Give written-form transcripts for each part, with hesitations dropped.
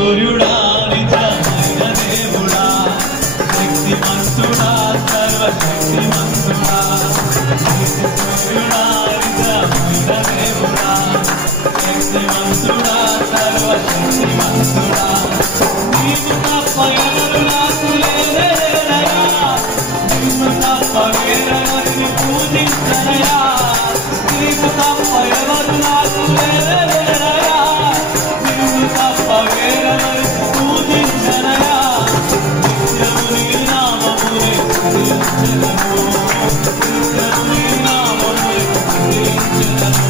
సూర్యుడా నిజమైన దేవుడా శక్తిమంతుడా సర్వశక్తిమంతుడా సూర్యుడా నిజమైన దేవుడా శక్తిమంతుడా సర్వశక్తిమంతుడా నీవు తప్ప ఎవరు నాకు లేరయ్యా నిన్ను తప్ప వేరెవరిని పూజించనయ్యా నీవు తప్ప ఎవరు నాకు లేరయ్యా నిన్ను తప్ప వేరెవరిని పూజించనయ్యా నిత్యము నీ నామమునే స్తుతించెదను నిత్యము నీ నామమునే స్తుతించెదను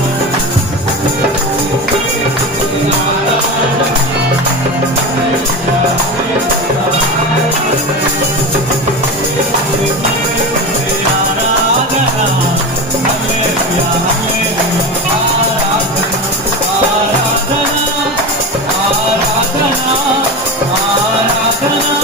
ఆరాధన